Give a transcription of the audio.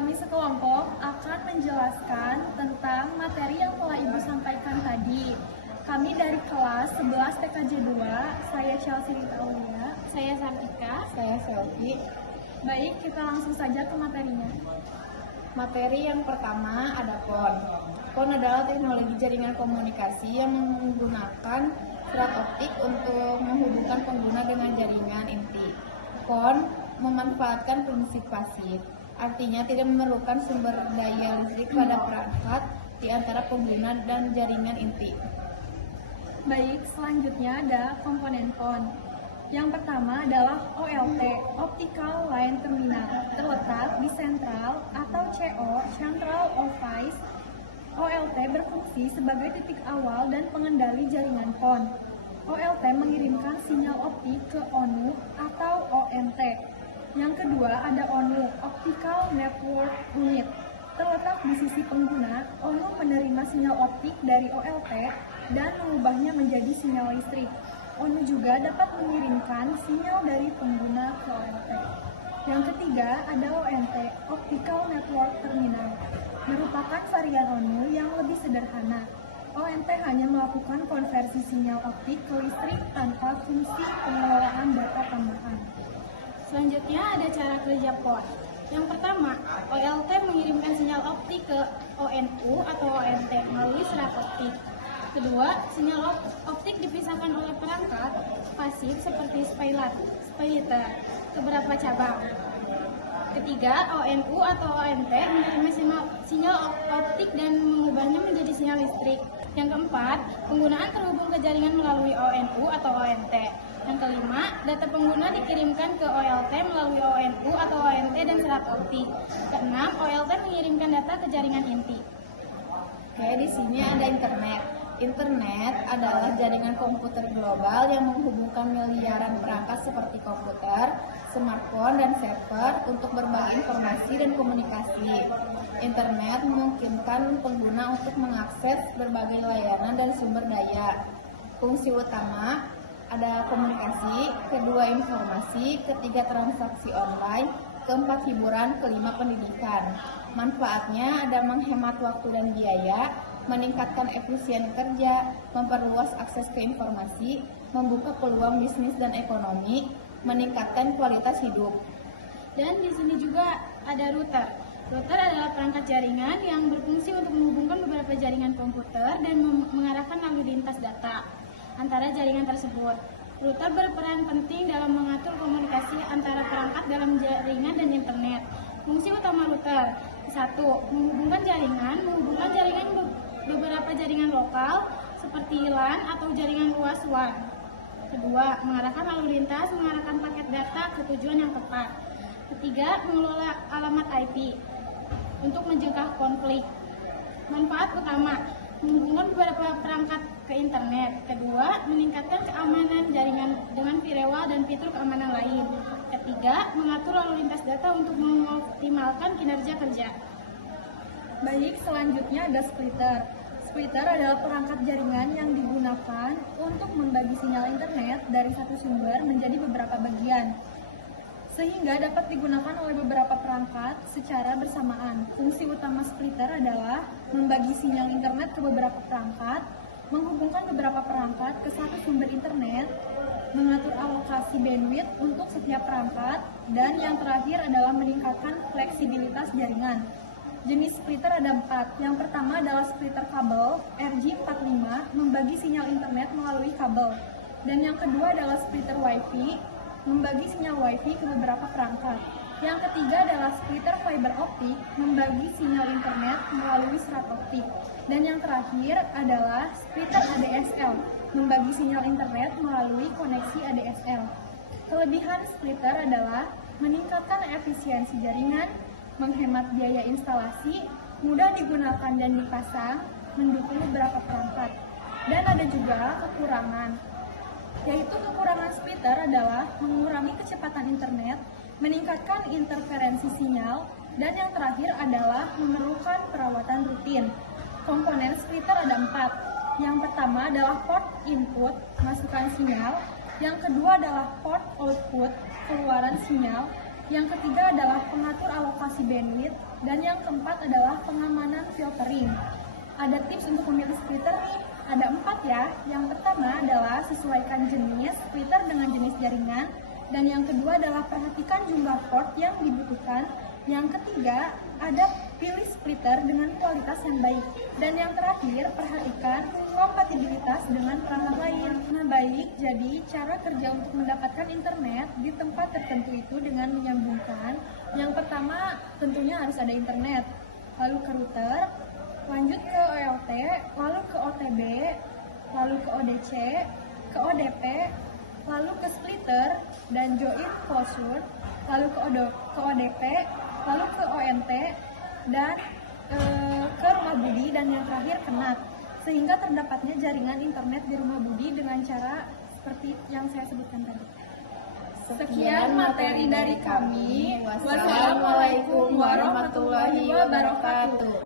kami sekelompok akan menjelaskan tentang materi yang telah Ibu sampaikan tadi. Kami dari kelas 11 TKJ 2, saya Chelsea Aulia, Saya Sartika. Saya Selvi. Baik, kita langsung saja ke materinya. Materi yang pertama ada PON. PON adalah teknologi jaringan komunikasi yang menggunakan serat optik untuk menghubungkan pengguna dengan jaringan inti. PON memanfaatkan prinsip pasif, artinya tidak memerlukan sumber daya listrik pada perangkat di antara pengguna dan jaringan inti. Baik, selanjutnya ada komponen PON. Yang pertama adalah OLT, Optical Line Terminal, terletak di sentral atau CO, Central Office. OLT berfungsi sebagai titik awal dan pengendali jaringan PON. OLT mengirimkan sinyal optik ke ONU atau ONT. Yang kedua ada ONU, Optical Network Unit. Terletak di sisi pengguna, ONU menerima sinyal optik dari OLT dan mengubahnya menjadi sinyal listrik. ONU juga dapat mengirimkan sinyal dari pengguna ke OLT. Yang ketiga ada ONT, Optical Network Terminal. Merupakan varian ONU yang lebih sederhana. ONT hanya melakukan konversi sinyal optik ke listrik tanpa fungsi pengelolaan data tambahan. Selanjutnya ada cara kerja PON. Yang pertama, OLT mengirimkan sinyal optik ke ONU atau ONT melalui serat optik. Kedua, sinyal optik dipisahkan oleh perangkat pasif seperti splitter ke beberapa cabang. Ketiga, ONU atau ONT menerima sinyal optik dan mengubahnya menjadi sinyal listrik. Yang keempat, penggunaan terhubung ke jaringan melalui ONU atau ONT. Yang kelima, data pengguna dikirimkan ke OLT melalui ONU atau ONT dan serat optik. Keenam, OLT mengirimkan data ke jaringan inti. Oke, di sini ada internet. Internet adalah jaringan komputer global yang menghubungkan miliaran perangkat seperti komputer, smartphone, dan server untuk berbagi informasi dan komunikasi. Internet memungkinkan pengguna untuk mengakses berbagai layanan dan sumber daya. Fungsi utama ada komunikasi, kedua informasi, ketiga transaksi online, keempat hiburan, kelima pendidikan. Manfaatnya ada menghemat waktu dan biaya, meningkatkan efisien kerja, memperluas akses ke informasi, membuka peluang bisnis dan ekonomi, meningkatkan kualitas hidup. Dan di sini juga ada router. Router adalah perangkat jaringan yang berfungsi untuk menghubungkan beberapa jaringan komputer dan mengarahkan lalu lintas data antara jaringan tersebut. Router berperan penting dalam mengatur komunikasi antara perangkat dalam jaringan dan internet. Fungsi utama router: 1. Menghubungkan jaringan beberapa jaringan lokal seperti LAN atau jaringan luas WAN. Kedua, mengarahkan lalu lintas, mengarahkan paket data ke tujuan yang tepat. Ketiga, mengelola alamat IP untuk mencegah konflik. Manfaat utama: menghubungkan beberapa perangkat ke internet. Kedua, meningkatkan keamanan jaringan dengan firewall dan fitur keamanan lain. Ketiga, mengatur lalu lintas data untuk mengoptimalkan kinerja kerja. Baik, selanjutnya ada splitter. Splitter adalah perangkat jaringan yang digunakan untuk membagi sinyal internet dari satu sumber menjadi beberapa bagian, sehingga dapat digunakan oleh beberapa perangkat secara bersamaan. Fungsi utama splitter adalah membagi sinyal internet ke beberapa perangkat, menghubungkan beberapa perangkat ke satu sumber internet, mengatur alokasi bandwidth untuk setiap perangkat, dan yang terakhir adalah meningkatkan fleksibilitas jaringan. Jenis splitter ada 4. Yang pertama adalah splitter kabel RJ45, membagi sinyal internet melalui kabel. Dan yang kedua adalah splitter WiFi, membagi sinyal WiFi ke beberapa perangkat. Yang ketiga adalah splitter fiber optik, membagi sinyal internet melalui serat optik. Dan yang terakhir adalah splitter ADSL, membagi sinyal internet melalui koneksi ADSL. Kelebihan splitter adalah meningkatkan efisiensi jaringan, menghemat biaya instalasi, mudah digunakan dan dipasang, mendukung beberapa perangkat. Dan ada juga kekurangan, yaitu kekurangan splitter adalah mengurangi kecepatan internet, meningkatkan interferensi sinyal, dan yang terakhir adalah memerlukan perawatan rutin. Komponen splitter ada 4. Yang pertama adalah port input, masukkan sinyal. Yang kedua adalah port output, keluaran sinyal. Yang ketiga adalah pengatur alokasi bandwidth, dan yang keempat adalah pengamanan filtering. Ada tips untuk memilih splitter nih, ada 4 ya. Yang pertama adalah sesuaikan jenis splitter dengan jenis jaringan, dan yang kedua adalah perhatikan jumlah port yang dibutuhkan. Yang ketiga, ada pilih splitter dengan kualitas yang baik. Dan yang terakhir, perhatikan kompatibilitas dengan perangkat lain. Nah baik, jadi cara kerja untuk mendapatkan internet di tempat tertentu itu dengan menyambungkan. Yang pertama, tentunya harus ada internet, lalu ke router, lanjut ke OLT, lalu ke OTB, lalu ke ODC, ke ODP, lalu ke splitter dan join closure, lalu ke ODP, lalu ke ONT, dan ke rumah budi, dan yang terakhir ke NAT, sehingga terdapatnya jaringan internet di rumah budi dengan cara seperti yang saya sebutkan tadi. Sekian materi dari kami. Wassalamualaikum warahmatullahi wabarakatuh.